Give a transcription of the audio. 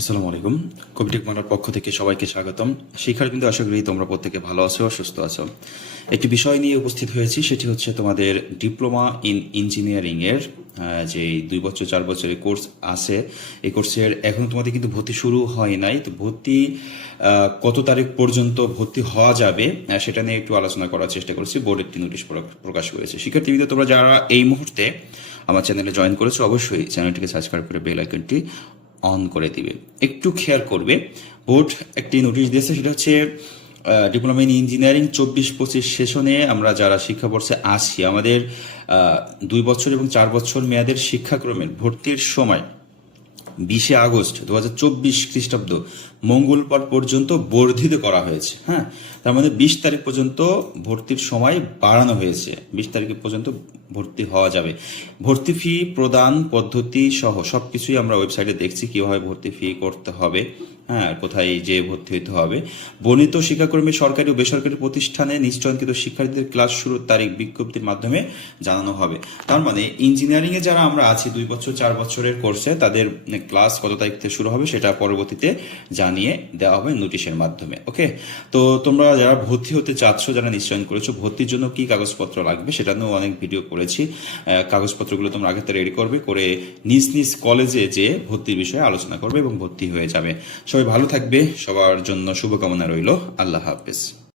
আসসালামু আলাইকুম। কবিটেক মানার পক্ষ থেকে সবাইকে স্বাগতম। শিক্ষার কিন্তু আশা করি তোমরা প্রত্যেকে ভালো আছো, সুস্থ আছো। একটি বিষয় নিয়ে উপস্থিত হয়েছি, সেটি হচ্ছে তোমাদের ডিপ্লোমা ইন ইঞ্জিনিয়ারিং এর যে দুই বছর, চার বছরের কোর্স আছে। এই কোর্সের এখন তোমাদের কিন্তু ভর্তি শুরু হয় নাই। তো ভর্তি কত তারিখ পর্যন্ত ভর্তি হওয়া যাবে সেটা নিয়ে একটু আলোচনা করার চেষ্টা করেছি। বোর্ড একটি নোটিশ প্রকা- প্রকাশ করেছে। শিক্ষার্থীবৃন্দ, তোমরা যারা এই মুহূর্তে আমার চ্যানেলে জয়েন করেছ, অবশ্যই চ্যানেলটিকে সাবস্ক্রাইব করে বেল আইকনটি অন করে দিবে। একটু খেয়াল করবে। বোর্ড একটি নোটিশ দিয়েছে, সেটা হচ্ছে ডিপ্লোমা ইন ইঞ্জিনিয়ারিং চব্বিশ পঁচিশ সেশনে আমরা যারা শিক্ষাবর্ষে আসি আমাদের দুই বছর এবং চার বছর মেয়াদের শিক্ষাক্রমের ভর্তির সময় বিশে আগস্ট দু হাজার চব্বিশ খ্রিস্টাব্দ মঙ্গলবার পর্যন্ত বর্ধিত করা হয়েছে হ্যাঁ? তার মধ্যে বিশ তারিখ পর্যন্ত ভর্তির সময় বাড়ানো হয়েছে। বিশ তারিখ পর্যন্ত ভর্তি হওয়া যাবে। ভর্তি ফি, প্রদান পদ্ধতি সহ সব কিছুই আমরা ওয়েবসাইটে দেখছি কীভাবে ভর্তি ফি করতে হবে হ্যাঁ কোথায় যে ভর্তি হতে হবে। বর্ণিত শিক্ষাকর্মী সরকারি ও বেসরকারি প্রতিষ্ঠানে নিশ্চয়কৃত শিক্ষার্থীদের ক্লাস শুরুর তারিখ বিজ্ঞপ্তির মাধ্যমে জানানো হবে। তার মানে ইঞ্জিনিয়ারিং এ যারা আমরা আছি, দুই বছর, চার বছরের কোর্সে, তাদের ক্লাস কত তারিখ থেকে শুরু হবে সেটা পরবর্তীতে জানিয়ে দেওয়া হবে নোটিশের মাধ্যমে, ওকে? তো তোমরা যারা ভর্তি হতে চাচ্ছ, যারা নিশ্চয়ন করেছ, ভর্তির জন্য কি কাগজপত্র লাগবে সেটা নিয়েও অনেক ভিডিও করেছি। কাগজপত্রগুলো তোমরা আগে তো রেডি করবে, করে নিজ নিজ কলেজে যে ভর্তির বিষয়ে আলোচনা করবে এবং ভর্তি হয়ে যাবে। সবাই ভালো থাকবে, সবার জন্য শুভকামনা রইল। আল্লাহ হাফেজ।